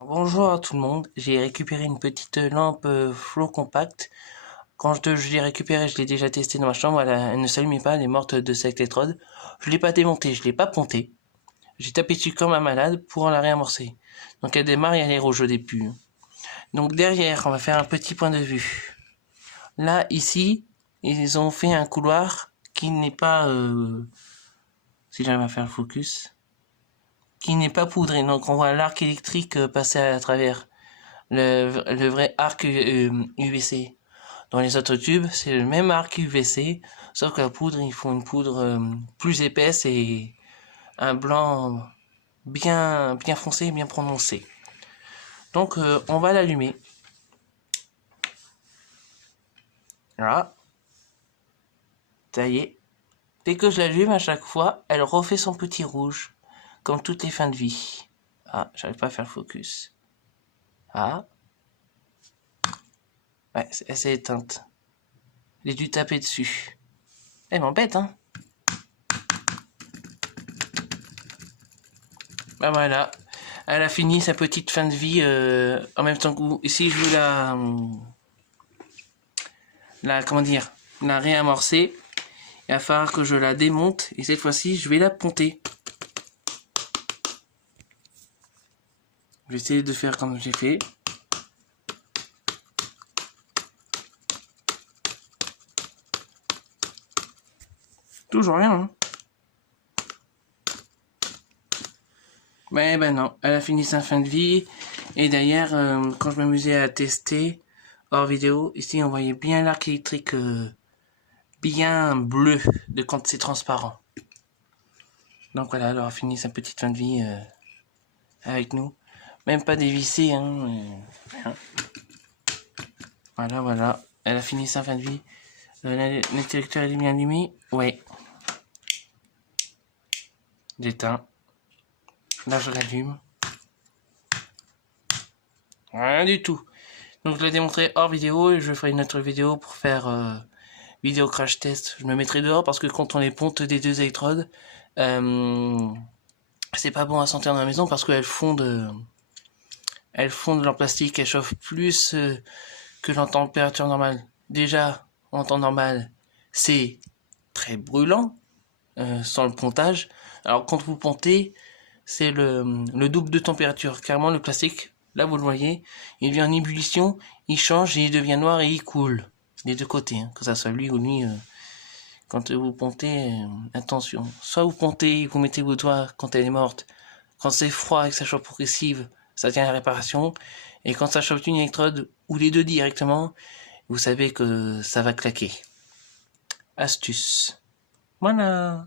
Bonjour à tout le monde, j'ai récupéré une petite lampe Flow Compact. Quand je l'ai récupérée, je l'ai déjà testée dans ma chambre, elle ne s'allumait pas, elle est morte de sa électrode. Je l'ai pas démontée, je l'ai pas pontée. J'ai tapé dessus comme un malade pour la réamorcer. Donc elle démarre et elle est rouge au début. Donc derrière, on va faire un petit point de vue. Là, ici, ils ont fait un couloir qui n'est pas... si j'arrive à faire le focus... qui n'est pas poudré, donc on voit l'arc électrique passer à travers. Le vrai arc UVC. Dans les autres tubes, c'est le même arc UVC, sauf que la poudre, ils font une poudre plus épaisse et un blanc bien foncé, bien prononcé. Donc on va l'allumer. Là. Ça y est. Dès que je l'allume, à chaque fois, elle refait son petit rouge, comme toutes les fins de vie. Ah, j'arrive pas à faire le focus. Ah. Ouais, elle s'est éteinte. J'ai dû taper dessus. Elle m'embête, hein. Bah voilà, elle a fini sa petite fin de vie en même temps que vous. Ici, je veux comment dire, la réamorcer. Il va falloir que je la démonte et cette fois-ci, je vais la ponter. Je vais essayer de faire comme j'ai fait. Toujours rien, hein. Mais ben non, elle a fini sa fin de vie. Et d'ailleurs, quand je m'amusais à tester hors vidéo, ici on voyait bien l'arc électrique bien bleu de quand c'est transparent. Donc voilà, elle aura fini sa petite fin de vie avec nous. Même pas dévissé, hein. Voilà. Elle a fini sa fin de vie. L'interrupteur est bien allumé. Ouais. J'éteins. Là, je l'allume. Rien du tout. Donc, je l'ai démontré hors vidéo et je ferai une autre vidéo pour faire vidéo crash test. Je me mettrai dehors parce que quand on les ponte des deux électrodes, c'est pas bon à sentir dans la maison parce qu'elles fondent leur plastique, elles chauffent plus que la température normale. Déjà, en temps normal, c'est très brûlant sans le pontage. Alors quand vous pontez, c'est le double de température. Carrément le plastique, là vous le voyez, il devient en ébullition, il change et il devient noir et il coule. Des deux côtés, hein, que ça soit lui ou lui. Quand vous pontez, attention. Soit vous pontez, vous mettez vos doigts quand elle est morte. Quand c'est froid et que ça chauffe progressive, ça tient à la réparation. Et quand ça chauffe une électrode ou les deux directement, vous savez que ça va claquer. Astuce. Voilà.